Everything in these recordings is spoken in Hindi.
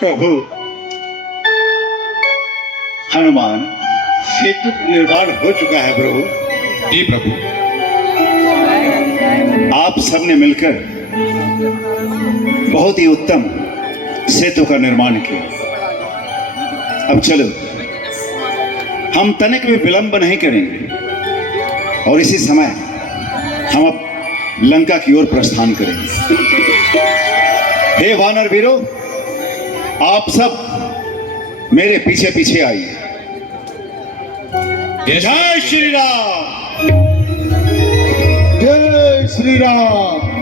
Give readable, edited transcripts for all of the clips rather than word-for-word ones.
प्रभु हनुमान, सेतु निर्माण हो चुका है प्रभु। जी प्रभु। आप सबने मिलकर बहुत ही उत्तम सेतु का निर्माण किया। अब चलो, हम तनिक भी विलंब नहीं करेंगे और इसी समय हम अब लंका की ओर प्रस्थान करेंगे। हे वानर वीरों, आप सब मेरे पीछे पीछे आइए। जय श्री राम, जय श्री राम।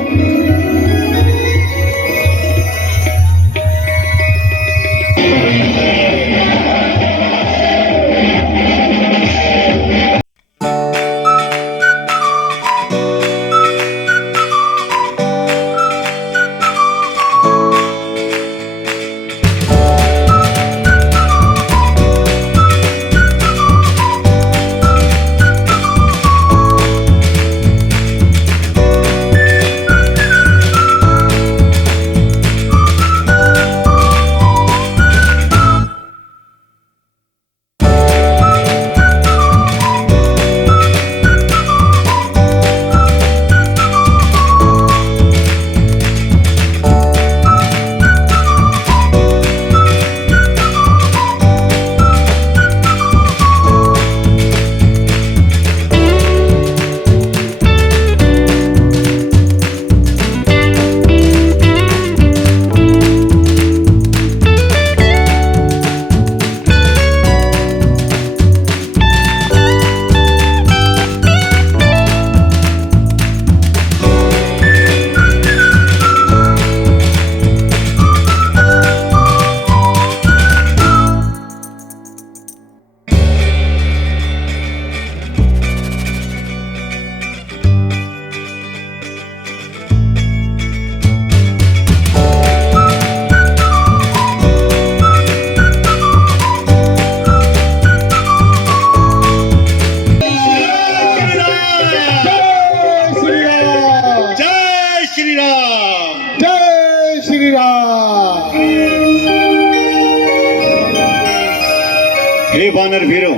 हे वानर वीरों,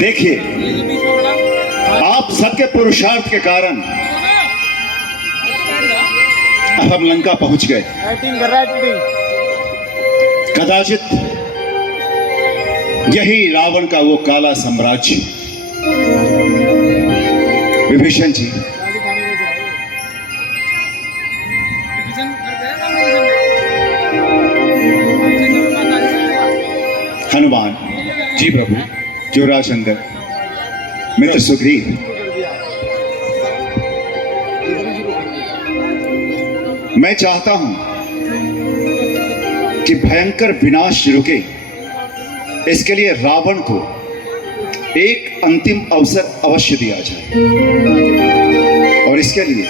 देखिए, आप सबके पुरुषार्थ के कारण अब हम लंका पहुंच गए। कदाचित यही रावण का वो काला साम्राज्य। विभीषण जी, हनुमान जी प्रभु। युवराज अंगद, मित्र सुग्रीव, मैं चाहता हूं कि भयंकर विनाश रुके। इसके लिए रावण को एक अंतिम अवसर अवश्य दिया जाए और इसके लिए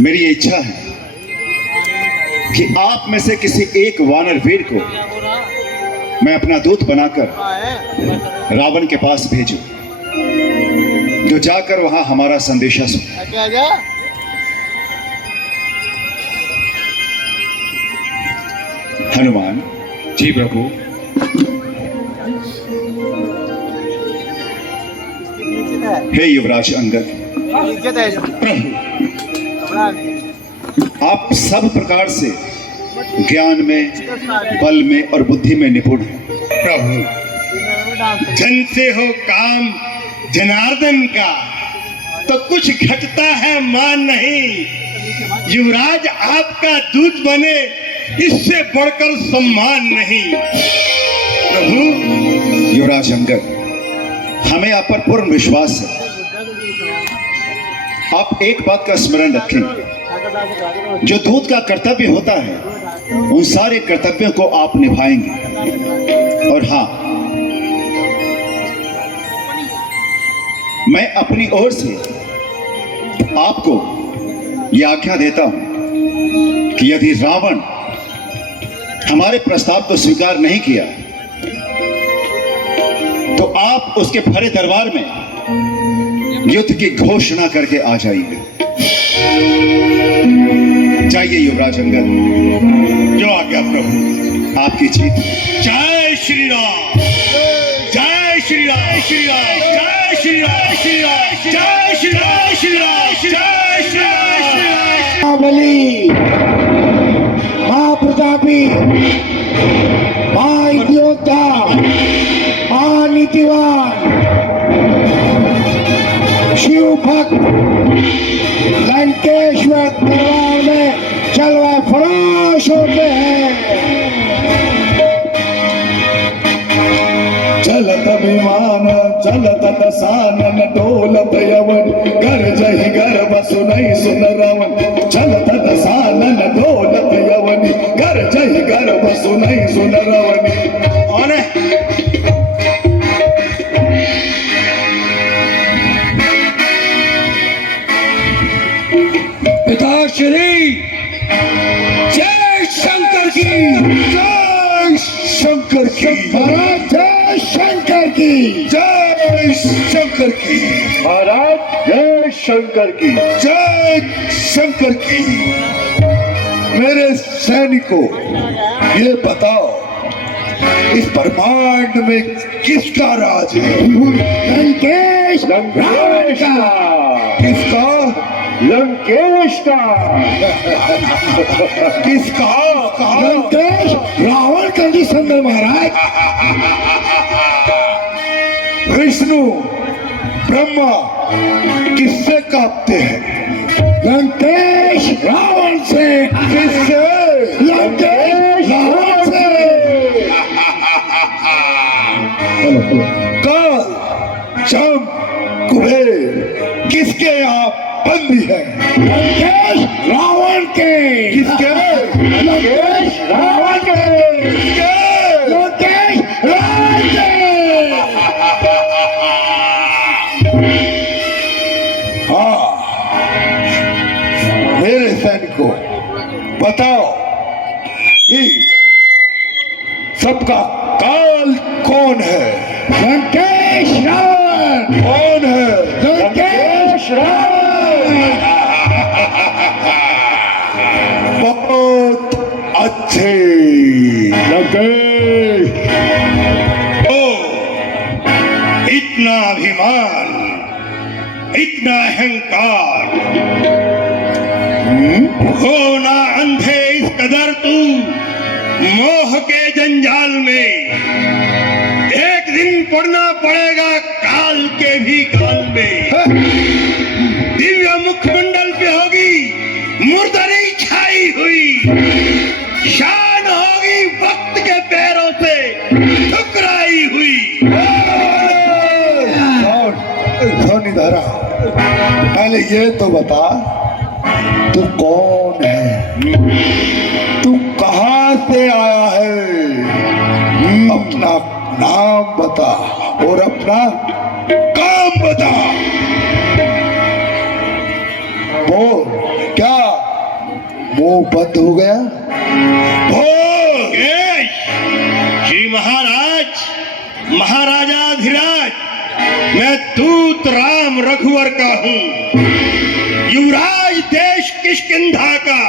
मेरी इच्छा है कि आप में से किसी एक वानर वीर को मैं अपना दूत बनाकर रावण के पास भेजूं, जो जाकर वहां हमारा संदेशा सुने। हनुमान जी प्रभु। हे युवराज अंगद, प्रभु आप सब प्रकार से ज्ञान में, बल में और बुद्धि में निपुण हैं। प्रभु, जन से हो काम जनार्दन का, तो कुछ घटता है मान नहीं। युवराज आपका दूत बने, इससे बढ़कर सम्मान नहीं। प्रभु। युवराज अंगद, हमें आप पर पूर्ण विश्वास है। आप एक बात का स्मरण रखें, जो दूत का कर्तव्य होता है उन सारे कर्तव्यों को आप निभाएंगे। और हाँ, मैं अपनी ओर से आपको यह आज्ञा देता हूं कि यदि रावण हमारे प्रस्ताव को स्वीकार नहीं किया तो आप उसके भरे दरबार में युद्ध की घोषणा करके आ जाइए। जाइए युवराज अंगद। जो आज्ञा प्रभु। आपकी जीत। जय श्री राम, जय श्री राम, श्री राम, जय श्री राम, श्री राम, जय श्री राम, श्री राम, जय श्री राम। बली महाप्रतापी, महायोद्धा, महानीतिवान, शिव भक्त लंकेश्वर दरबार में चलवा फराश होते हैं। चलत विमान चलत दसानन डोलत यवन गरजहि गर्भ सुनई सुन रवन। चलत दसानन डोलत यवन गरजहि गर्भ सुनई सुन रवन। कौन है? पिताश्री जय शंकर की, जय शंकर की, महाराज जय शंकर की, जय शंकर की, महाराज जय शंकर की। जय शंकर की। मेरे सैनिकों, ये बताओ इस ब्रह्मांड में किसका राज है? लंकेश रावण का। किसका? लंकेश का। किसका? लंकेश रावण का जी सुंदर महाराज। विष्णु ब्रह्मा किससे कांपते हैं? लंकेश रावण से। किससे? लंकेश रावण से। काल चम कुबेर किसके यहाँ बंदी है? लंकेश रावण के। किसके? लंकेश रावण के। किसके? लंकेश रावण के। हाँ, मेरे सैनिकों बताओ कि सबका काल कौन है? लंकेश रावण। कौन है? लंकेश रावण। बहुत अच्छे। लंकेश। ओ, इतना अभिमान, इतना अहंकार, हो ना अंधे इस कदर तू मोह के जंजाल में। एक दिन पड़ना पड़ेगा काल के भी काल में। दिव्य मुखमंडल पे होगी मुर्दरी छाई हुई, शान होगी वक्त के पैरों से ठुकराई हुई। धोनी धारा, पहले ये तो बता तू कौन है? तू कहाँ से आया है? अपना नाम बता और अपना काम बता। बोल, क्या मुंह बंद हो गया? बोल। श्री महाराज, महाराजाधिराज, मैं दूत राम रघुवर का हूँ, युवराज देश किष्किंधा का,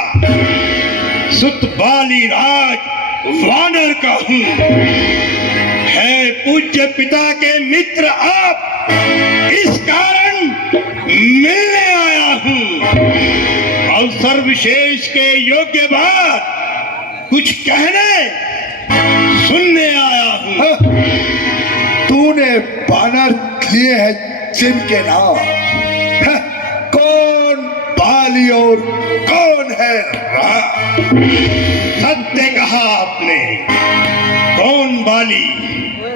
सुत बाली राज वानर का हूँ। है पूज्य पिता के मित्र आप, इस कारण मिलने आया हूँ। अवसर विशेष के योग्य बात कुछ कहने सुनने आया हूँ। तूने बानर लिए हैं जिनके नाम है, कौन बाली और कौन है राम? सत्य कहा आपने, कौन बाली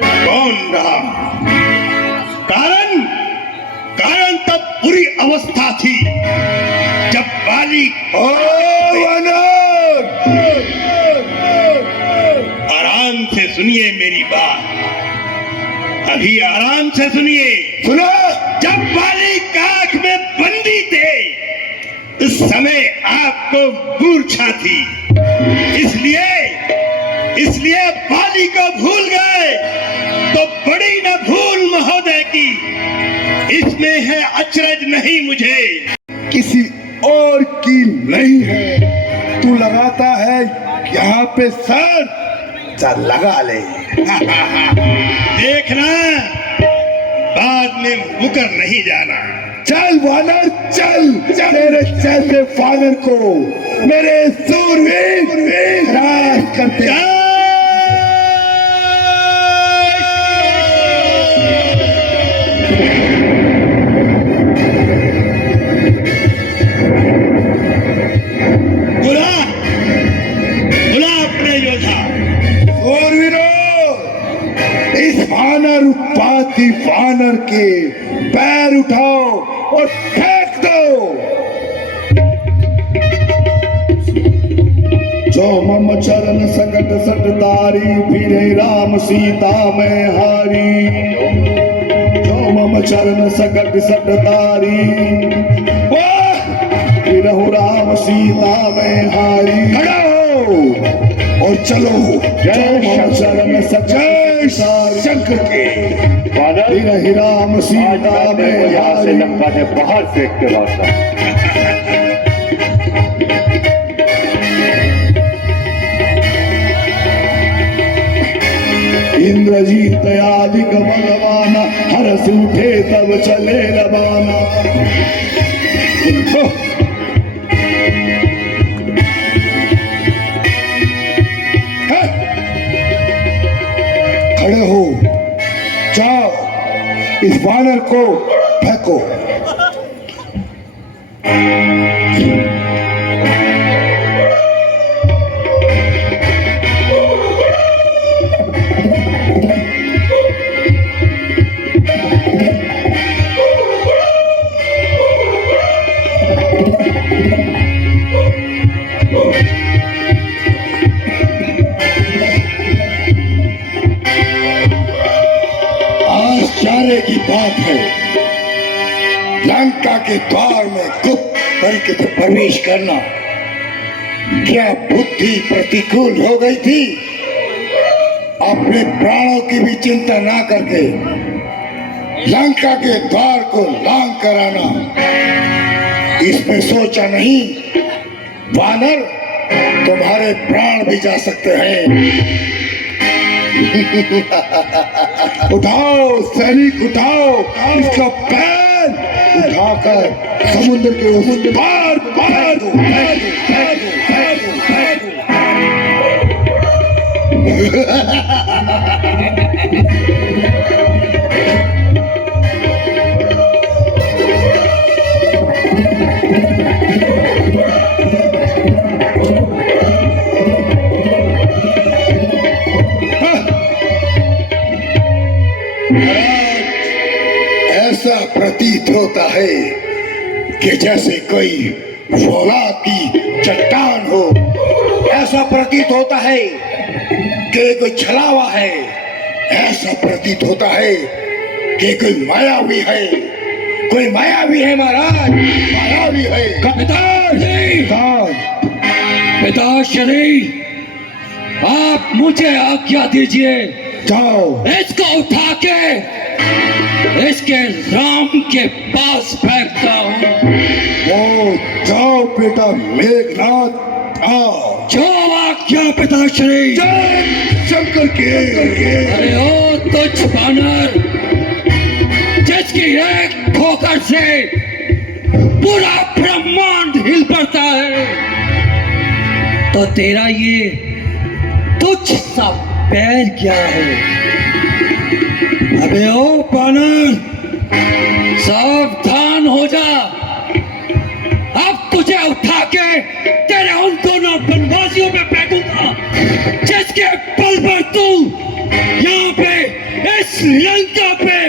कौन राम। कारण कारण तब बुरी अवस्था थी जब बाली। ओ वानर, आराम से सुनिए मेरी बात, अभी आराम से सुनिए। सुनो। जब बाली काख में बंदी थे, समय आपको मूर्छा थी, इसलिए बाली को भूल गए। तो बड़ी न भूल महोदय की, इसमें है अचरज नहीं मुझे। किसी और की नहीं है। तू लगाता है यहाँ पे सर, चल लगा ले। देखना, बाद में मुकर नहीं जाना। चल वानर चल, तेरे जैसे वानर को मेरे सूरवीर राज करते हैं। बुला अपने योद्धा। इस वानर उत्पाती वानर के पैर उठाओ और फेंक दो। जो मम चरण सकट सट तारी, फिरे राम सीता में हारी। जो मम चरण सकट सट तारी, फिरहु राम सीता में हारी। खड़ा हो और चलो। जय शंकर जय शंकर के। फिरहि राम सीता में हारी। बाहर फेंक के लौटा। इंद्रजीत आदिक बलवाना, हरस उठे तब चले रवाना। खड़े हो, जाओ इस वानर को फेंको। आश्चर्य की बात है, लंका के द्वार में गुप्त तरीके से प्रवेश करना क्या बुद्धि प्रतिकूल हो गई थी? अपने प्राणों की भी चिंता ना करके लंका के द्वार को लांग कराना, इसमें सोचा नहीं? वानर, तुम्हारे प्राण भी जा सकते हैं। उठाओ सैनिक, उठाओ इसका पैर उठाकर समुद्र के उस पार पार दो, पार दो, पार दो, पार दो, पार दो। ऐसा प्रतीत होता है कि जैसे कोई फौलाद की चट्टान हो। ऐसा प्रतीत होता है कि कोई छलावा है। ऐसा प्रतीत होता है कि कोई मायावी है। कोई मायावी है महाराज, मायावी है। पिताश्री, आप मुझे आज्ञा दीजिए, जाओ इसको उठा के इसके राम के पास फेंकता हूँ। ओ जाओ बेटा मेघनाथ, आओ। जो आज्ञा पिताश्री। जय शंकर के। अरे ओ तुच्छ बानर, जिसकी एक ठोकर से पूरा ब्रह्मांड हिल पड़ता है, तो तेरा ये तुच्छ सा पैर क्या है? अबे ओ बानर, सावधान हो जा। अब तुझे उठा के तेरे उन दोनों बनवासियों में फेंकूंगा जिसके बल पर तू यहाँ पे इस लंका पे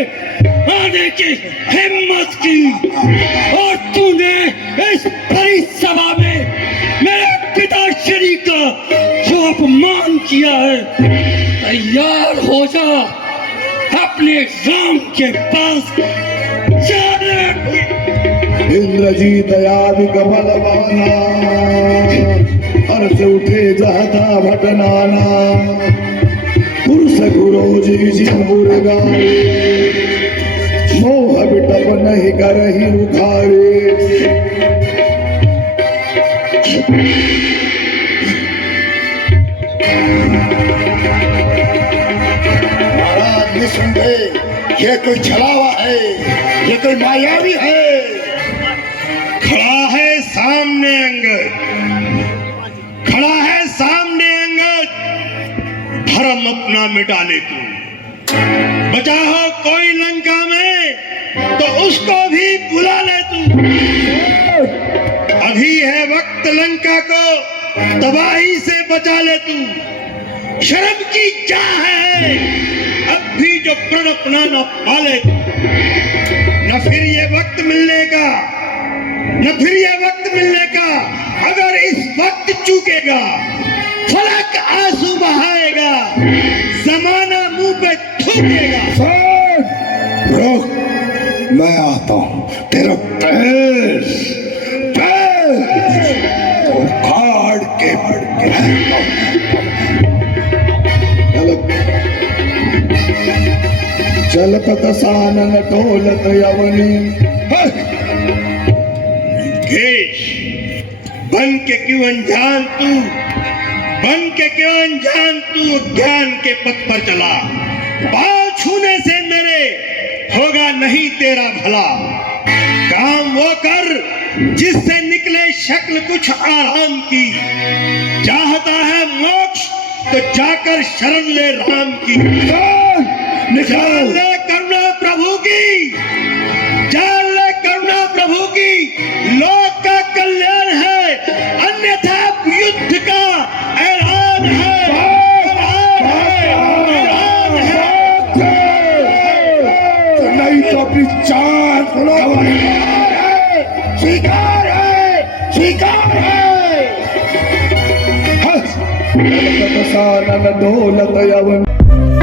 आने की हिम्मत की, और तूने इस बड़ी सभा में मेरे पिताश्री का जो अपमान किया है। तैयार हो जा अपने राम के पास जाने की। इंद्रजीत आदि कमलवाना हर्ष उठे जहता भटनाना पुरुष गुरु जी जिमुर गाए मोह बिटप नहीं करही उखाड़े महाराज निसंदेह ये कोई छलावा है, ये कोई मायावी है। खड़ा है सामने अंगद, खड़ा है सामने अंगद, धर्म अपना मिटा ले तू। बचा हो कोई लंका में तो उसको भी बुला ले तू। अभी है वक्त लंका को तबाही से बचा ले तू। शर्म की क्या है अब भी जो प्रण अपना न पाले तू। न फिर ये वक्त मिलने का, न फिर ये वक्त मिलने का। अगर इस वक्त चूकेगा फलक आंसू बहाएगा, जमाना मुंह पे थूकेगा। रुक, मैं आता हूं। तेरा पैर उखाड़ के चलत दसानन ढोलत यवनी केश बन के क्यों अनजान तू, बन के क्यों अनजान तू ज्ञान के पथ पर चला। पाँव छूने से मेरे होगा नहीं तेरा भला। काम वो कर जिससे निकले शक्ल कुछ आराम की। चाहता है मोक्ष तो जाकर शरण ले राम की। जान ले करुणा प्रभु की, जान ले करुणा प्रभु की। लोक का कल्याण है अन्यथा युद्ध का ऐलान है, ऐलान है। नहीं तो अपनी जान स्वीकार है, स्वीकार है। चलत दसानन ढोलत यवनी